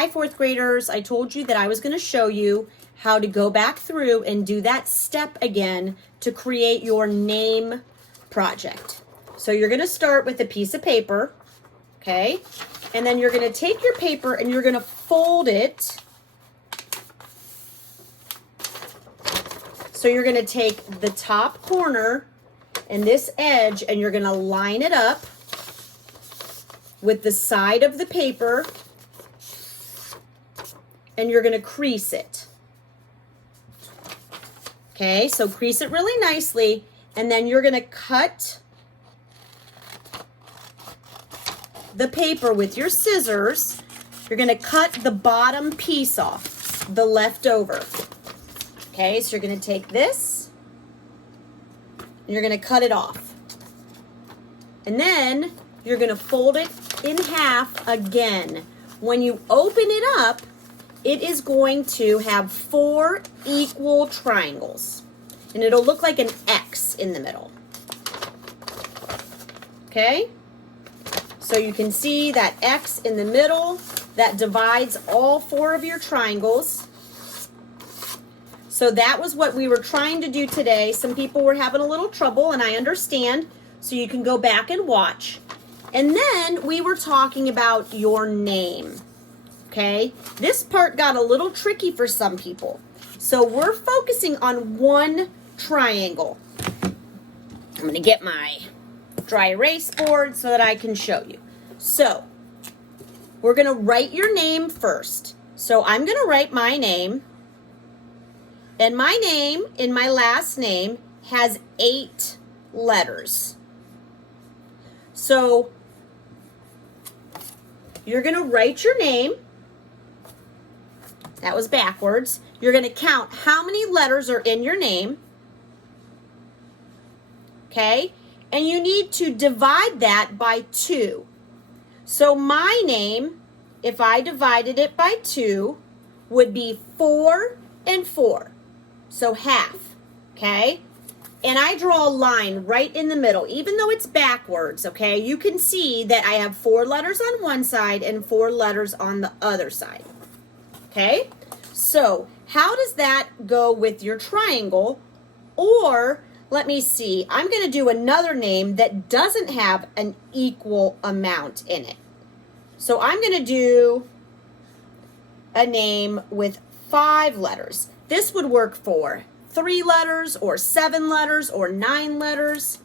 Hi, fourth graders. I told you that I was going to show you how to go back through and do that step again to create your name project. So you're going to start with a piece of paper, okay? And then you're going to take your paper and you're going to fold it. So you're going to take the top corner and this edge and you're going to line it up with the side of the paper and you're going to crease it. Okay, so crease it really nicely, and then you're going to cut the paper with your scissors. You're going to cut the bottom piece off, the leftover. Okay, so you're going to take this, and you're going to cut it off. And then you're going to fold it in half again. When you open it up, it is going to have 4 equal triangles. And it'll look like an X in the middle. Okay? So you can see that X in the middle that divides all 4 of your triangles. So that was what we were trying to do today. Some people were having a little trouble, and I understand. So you can go back and watch. And then we were talking about your name. Okay, this part got a little tricky for some people. So we're focusing on one triangle. I'm going to get my dry erase board so that I can show you. So we're going to write your name first. So I'm going to write my name. And my name in my last name has 8 letters. So you're going to write your name. That was backwards. You're going to count how many letters are in your name. Okay? And you need to divide that by 2. So my name, if I divided it by 2, would be 4 and 4. So half. Okay? And I draw a line right in the middle, even though it's backwards, okay? You can see that I have 4 letters on one side and 4 letters on the other side. Okay, so how does that go with your triangle? Or, let me see, I'm going to do another name that doesn't have an equal amount in it. So I'm going to do a name with 5 letters. This would work for 3 letters or 7 letters or 9 letters.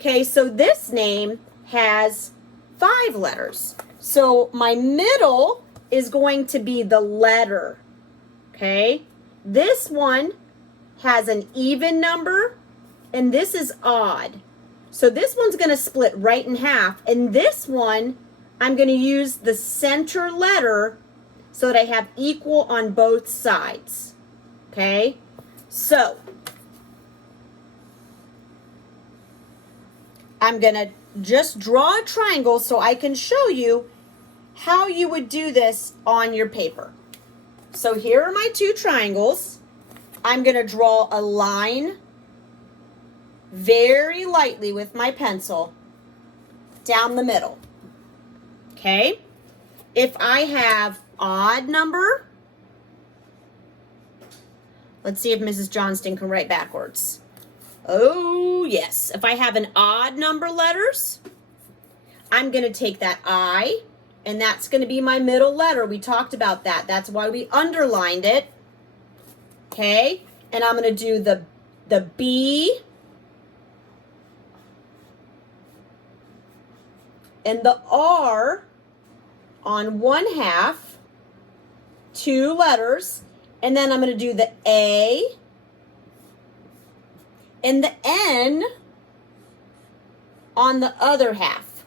Okay, so this name has 5 letters. So my middle is going to be the letter, okay? This one has an even number, and this is odd. So this one's going to split right in half, and this one, I'm going to use the center letter so that I have equal on both sides, okay? So I'm going to just draw a triangle so I can show you how you would do this on your paper. So here are my 2 triangles. I'm going to draw a line very lightly with my pencil down the middle. Okay? If I have odd number, let's see if Mrs. Johnston can write backwards. Oh, yes. If I have an odd number letters, I'm going to take that I, and that's going to be my middle letter. We talked about that. That's why we underlined it. Okay? And I'm going to do the B and the R on one half, 2 letters. And then I'm going to do the A and the N on the other half.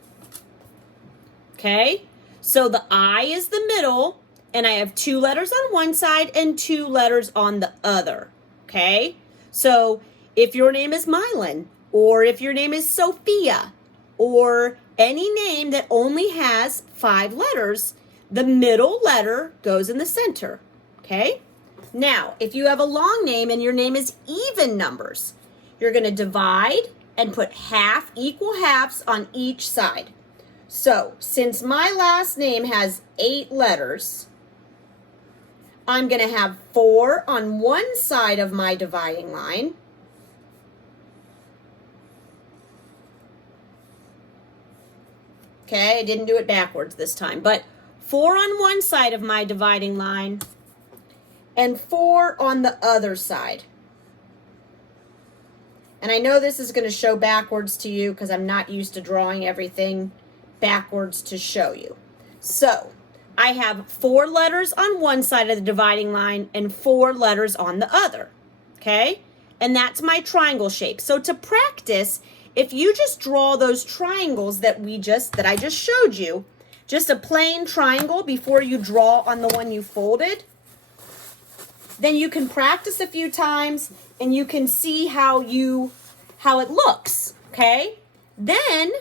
Okay? So the I is the middle, and I have 2 letters on one side and 2 letters on the other. Okay? So if your name is Mylan, or if your name is Sophia, or any name that only has 5 letters, the middle letter goes in the center. Okay? Now, if you have a long name and your name is even numbers, you're going to divide and put half, equal halves on each side. So, since my last name has 8 letters, I'm going to have 4 on one side of my dividing line. Okay, I didn't do it backwards this time, but 4 on one side of my dividing line and 4 on the other side. And I know this is going to show backwards to you because I'm not used to drawing everything backwards to show you. So I have 4 letters on one side of the dividing line and 4 letters on the other. Okay? And that's my triangle shape. So to practice, if you just draw those triangles that I just showed you, just a plain triangle before you draw on the one you folded, then you can practice a few times and you can see how it looks, okay? Then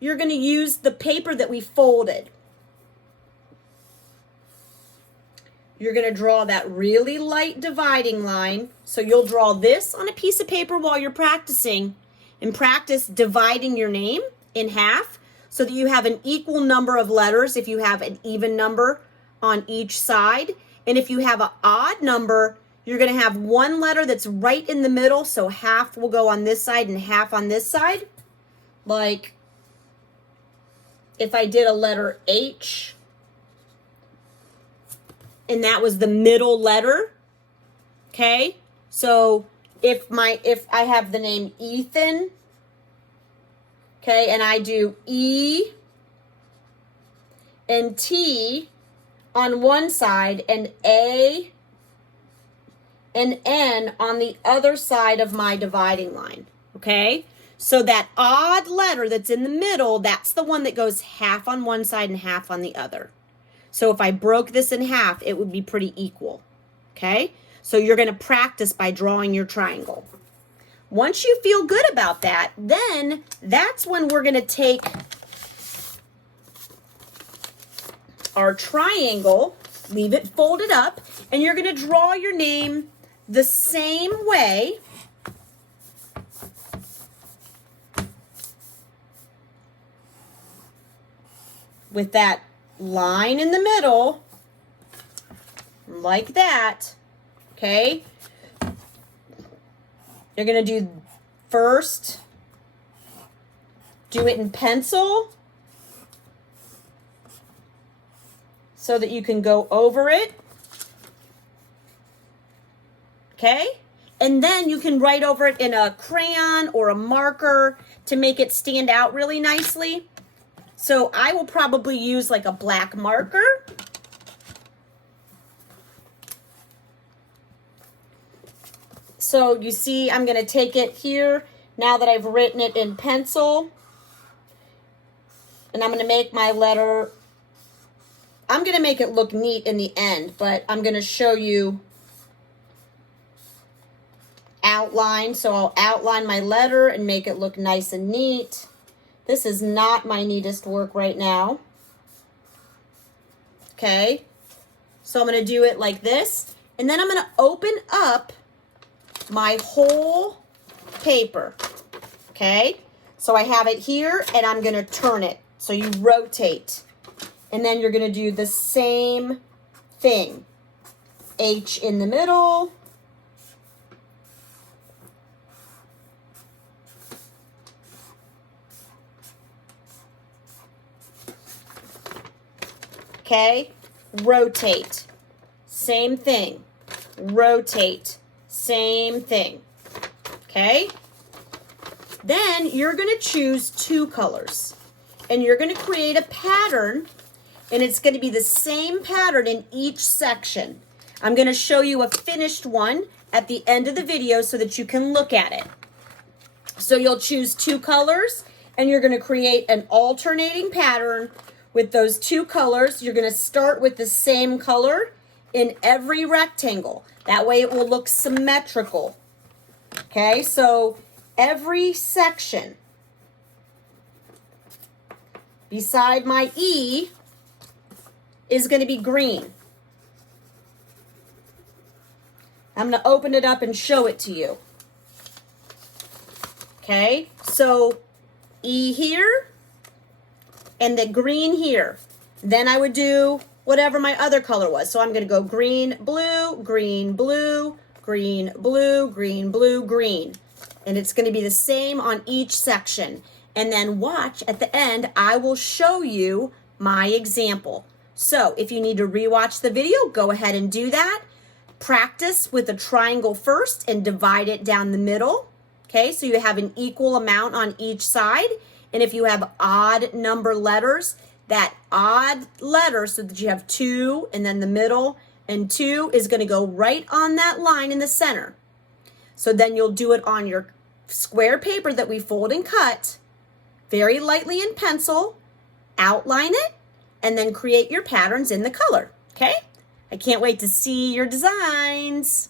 you're going to use the paper that we folded. You're going to draw that really light dividing line. So you'll draw this on a piece of paper while you're practicing, and practice dividing your name in half so that you have an equal number of letters if you have an even number on each side. And if you have an odd number, you're going to have one letter that's right in the middle, so half will go on this side and half on this side. Like if I did a letter H, and that was the middle letter, okay? So if I have the name Ethan, okay, and I do E and T on one side and A and N on the other side of my dividing line, okay? So that odd letter that's in the middle, that's the one that goes half on one side and half on the other. So if I broke this in half, it would be pretty equal, okay? So you're going to practice by drawing your triangle. Once you feel good about that, then that's when we're going to take our triangle, leave it folded up, and you're going to draw your name the same way with that line in the middle, like that, okay? You're going to do first, do it in pencil so that you can go over it, okay? And then you can write over it in a crayon or a marker to make it stand out really nicely. So I will probably use like a black marker. So you see, I'm going to take it here now that I've written it in pencil. And I'm going to make my letter, I'm going to make it look neat in the end, but I'm going to show you outline. So I'll outline my letter and make it look nice and neat. This is not my neatest work right now. Okay. So I'm going to do it like this. And then I'm going to open up my whole paper. Okay. So I have it here and I'm going to turn it. So you rotate. And then you're going to do the same thing. H in the middle. Okay, rotate, same thing, rotate, same thing, okay? Then you're going to choose 2 colors, and you're going to create a pattern, and it's going to be the same pattern in each section. I'm going to show you a finished one at the end of the video so that you can look at it. So you'll choose 2 colors, and you're going to create an alternating pattern with those 2 colors. You're going to start with the same color in every rectangle. That way it will look symmetrical. Okay, so every section beside my E is going to be green. I'm going to open it up and show it to you. Okay, so E here and the green here. Then I would do whatever my other color was. So I'm going to go green, blue, green, blue, green, blue, green, blue, green. And it's going to be the same on each section. And then watch at the end, I will show you my example. So if you need to rewatch the video, go ahead and do that. Practice with a triangle first and divide it down the middle. Okay, so you have an equal amount on each side. And if you have odd number letters, that odd letter, so that you have 2 and then the middle, and 2 is going to go right on that line in the center. So then you'll do it on your square paper that we fold and cut, very lightly in pencil, outline it, and then create your patterns in the color. Okay? I can't wait to see your designs.